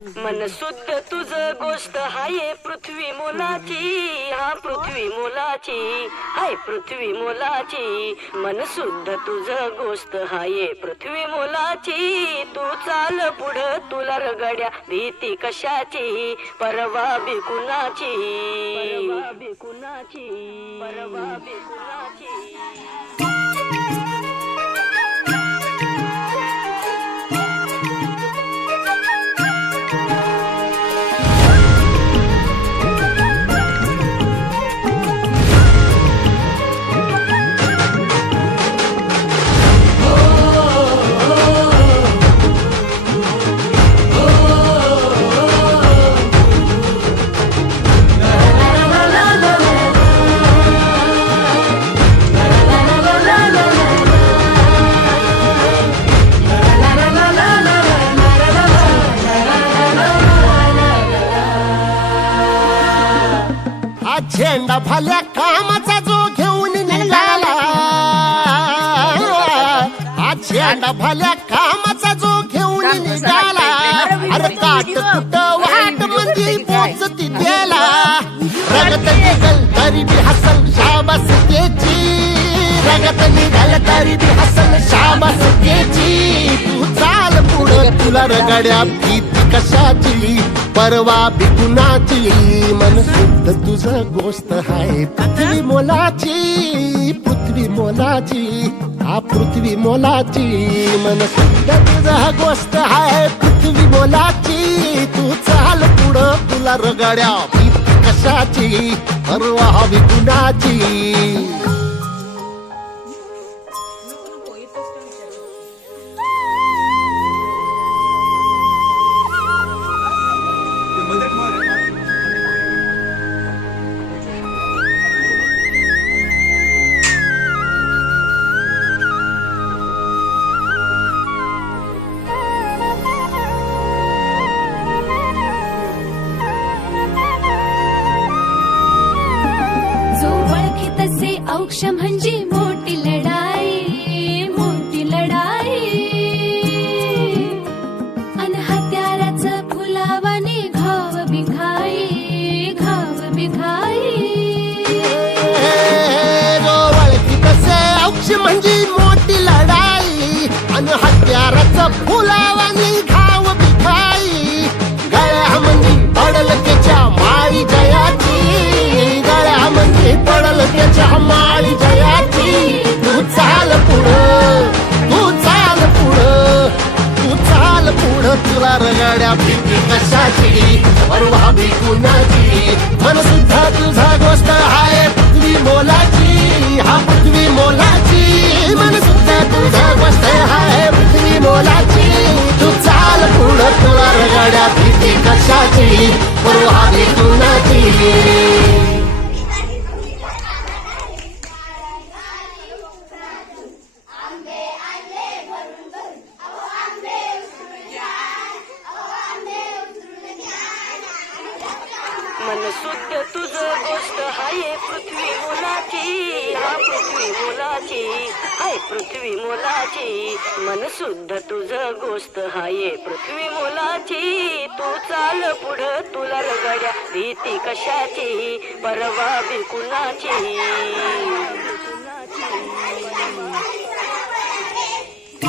मन शुद्ध तुझ गोष्ट हाय पृथ्वी मोलाची, हा पृथ्वी मोलाची, हाय पृथ्वी मोलाची. मन शुद्ध तुझ गोष्ट हाय पृथ्वी मोलाची. तू चाल पुढं तुला रगड्या भीती कशाची, परवा बिकुनाची, परवा बिकुनाची, परवा बिकुनाची. झेंडा भल्या कामाचा जो घेऊन निघाला, हा झेंडा भल्या कामाचा जो घेऊन निघाला. अरे काट कुट वाट मध्ये पोचती गेला. रगत निघल तरी बी हसल शाबास त्याची, रगत निघल तरी बी हसल शाबास त्याची. तू चाल पुढं तुला रगड्या भीती कशाची, परवा बिकुनाची. मन शुद्ध तुझ गोष्ट हाय पृथ्वी मोलाची, पृथ्वी मोलाची, हा पृथ्वी मोलाची. मन शुद्ध तुझ गोष्ट हाय पृथ्वी मोलाची. तू चाल पुढं तुला रगड्या भीती कशाची, परवा बिकुनाची. औक्ष म्हणजे मोठी लढाई, मोठी लढाई. अन हत्याराचं फुलावाने घाव बिघाई, घाव बिघाई. ओळखी तसे औक्ष म्हणजे मोठी लढाई, अन हत्याराचं फुलावाने घाव बिघाई. गळ्या म्हणजे पडल त्याच्या माळी जयाची, गळ्या म्हणजे पडल त्याच्या माळी जयाची. तू चाल पुढं, तू चाल पुढं, तू चाल पुढं तुला रगड्या भीती कशाची, परवा बिकुनाची. मन सुद्धा तुझा गोष्ट हाय पृथ्वी मोलाची, हा पृथ्वी मोलाची. मन सुद्धा तुझा गोष्ट हाय पृथ्वी मोलाची. तू चाल पुढं तुला रगड्या भीती कशाची, परवा बिकुनाची. मन शुद्ध तुझ गोष्ट हाय पृथ्वी मोलाची, हा पृथ्वी मोलाची, हाय पृथ्वी मोलाची. मन शुद्ध तुझ गोष्ट हाय पृथ्वी मोलाची. तू चाल पुढं तुला रगड्या भीती कशाची, परवा बिकुनाची.